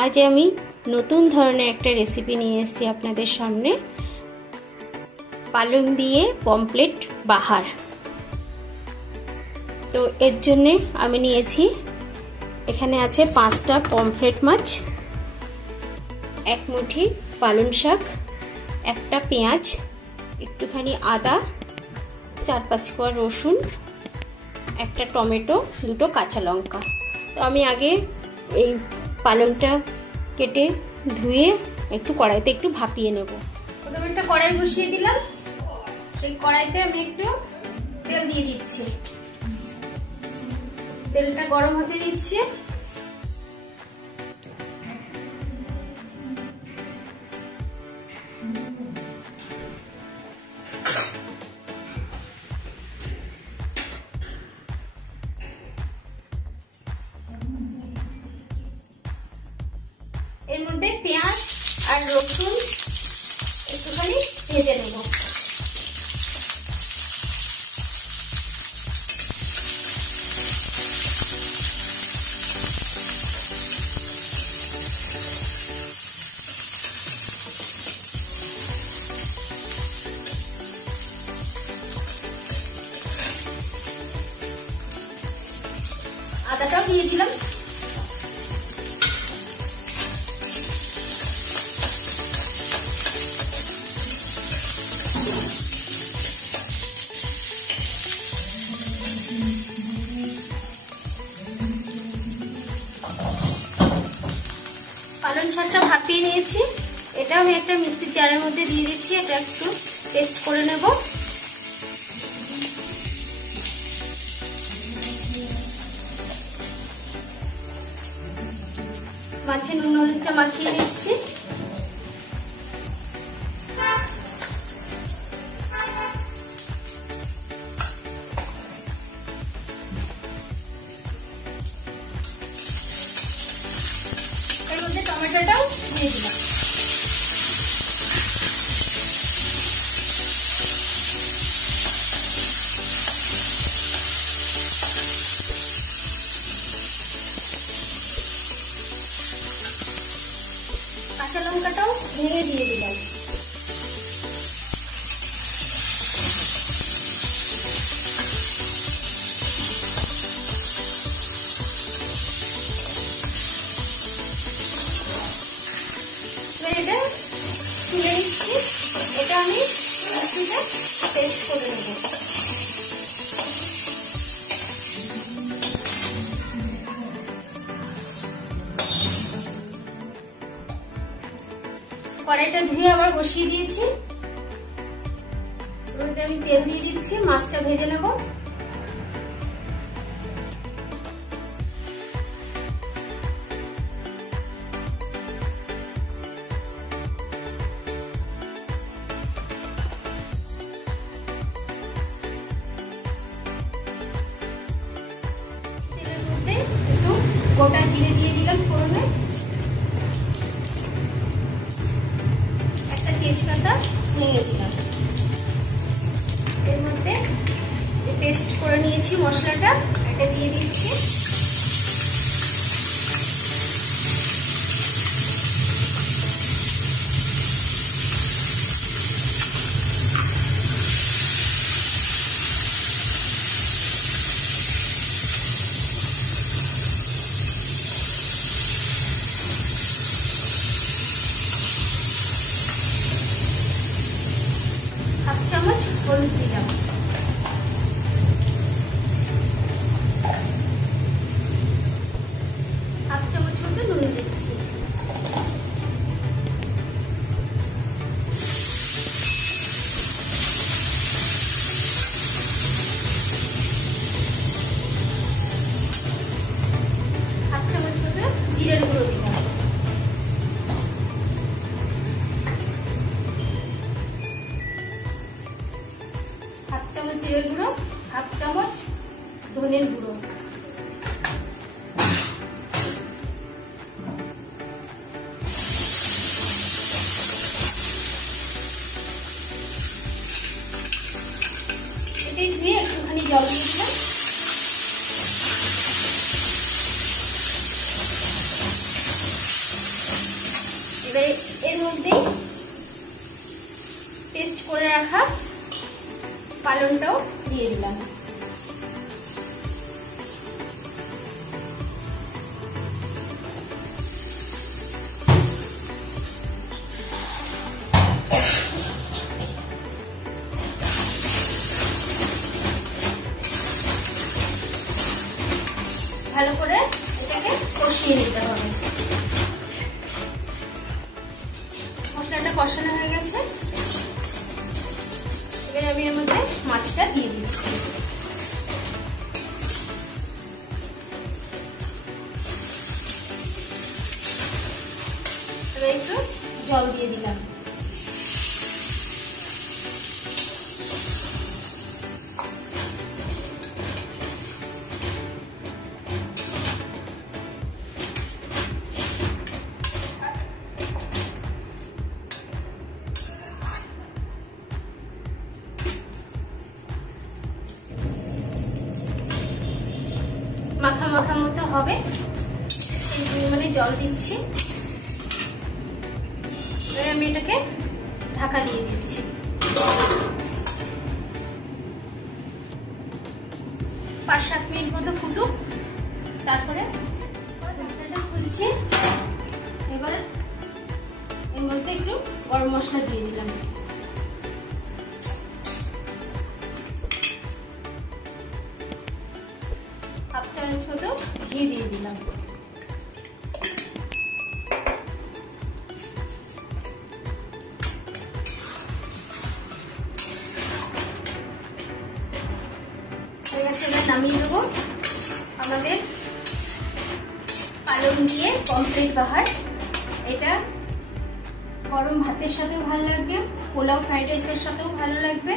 आज আমি নতুন ধরনের একটা রেসিপি নিয়ে এসেছি আপনাদের সামনে। পালং দিয়ে পমফ্রেট বাহার। তো এর জন্য আমি নিয়েছি, এখানে আছে 5টা পমফ্রেট মাছ, 1 মুঠি পালং শাক, একটা পেঁয়াজ, একটুখানি আদা, 4-5 কোয়া রসুন, একটা টমেটো, 2টো কাঁচা লঙ্কা। তো আমি আগে এই পালংটা কেটে ধুয়ে একটু কড়াইতে একটু ভাপিয়ে নেব। প্রথমে একটা কড়াই বসিয়ে দিলাম, সেই কড়াইতে আমি একটু তেল দিয়ে দিচ্ছি। তেলটা গরম হতে দিচ্ছি। এর মধ্যে পেঁয়াজ আর রসুন একটুখানি ভেজে নেব। আদাটাও দিয়ে দিলাম। পালং শাকটা ভাপিয়ে নিয়েছি, এটা আমি একটা মিক্সির জারের মধ্যে দিয়ে দিচ্ছি। এটা একটু পেস্ট করে নেব। মাছে নুন হলুদটা মাখিয়ে নিচ্ছি। এর মধ্যে টমেটোটাও দিয়ে দিলাম। কাঁচা লঙ্কাটাও ভেঙে দিয়ে দিলাম। এটা তুলে নিচ্ছি, এটা আমি পেস্ট করে নেব। কড়াইটা ধুয়ে আবার বসিয়ে দিয়েছি। আমি তেল দিয়ে দিচ্ছি, মাছটা ভেজে নেব। তেলের মধ্যে একটু গোটা জিরে দিয়ে দিলাম ফোড়নে, তেজপাতা নিয়ে দিলাম। এর মধ্যে যে পেস্ট করে নিয়েছি মশলাটা, এটা দিয়ে দিচ্ছি। চামচ হলুদ দিলাম। হাফ চামচ মতো নুন দিচ্ছি। হাফ চামচ মতো জিরের গুঁড়ো দিলাম। এবার এর মধ্যেই পেস্ট করে রাখা পালনটাও দিয়ে দিলাম। ভালো করে এটাকে কষিয়ে নিতে হবে। মশলাটা কষানো হয়ে গেছে, এবার আমি এর মধ্যে মাছটা দিয়ে দিচ্ছি। এবার একটু জল দিয়ে দিলাম। মাখা মাখা মতো হবে, সেই পরিমাণে জল দিচ্ছি। এবার আমি এটাকে ঢাকা দিয়ে দিচ্ছি। 5-7 মিনিট মতো ফুটুক, তারপরে ঢাকনাটা খুলছি। এবার এর মধ্যে একটু গরম মশলা দিয়ে দিলাম। হাফ চামচ মতো ঘি দিয়ে দিলাম। এবার নামিয়ে দেবো আমাদের পালং দিয়ে পমফ্রেট বাহার। এটা গরম ভাতের সাথেও ভালো লাগবে, পোলাও ফ্রাইড রাইসের সাথেও ভালো লাগবে।